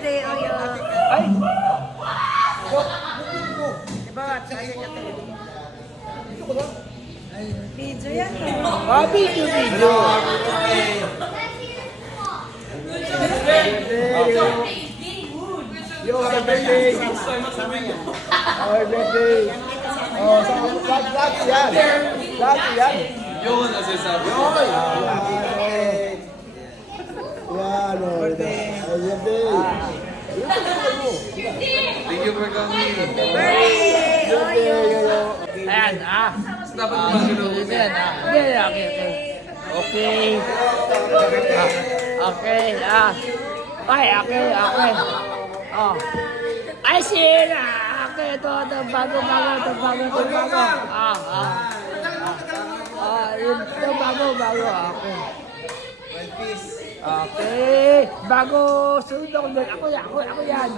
birthday, Oyo. Ay! Diba, check ka talaga. Video yan. Video. Yo, happy birthday! Happy birthday! Oh, lagi yan! Lagi yan! Yun, ang sasabi. Yan, oh. Happy birthday! Thank you for coming. Birthday, Oyo. Ayan, Dapat gumagano. Ayan, okay. Okay, Oh. Ay, sira! Okay, ito, bago. Ito bago. Okay. Okay. Bago, sunod ako doon. Ako yan.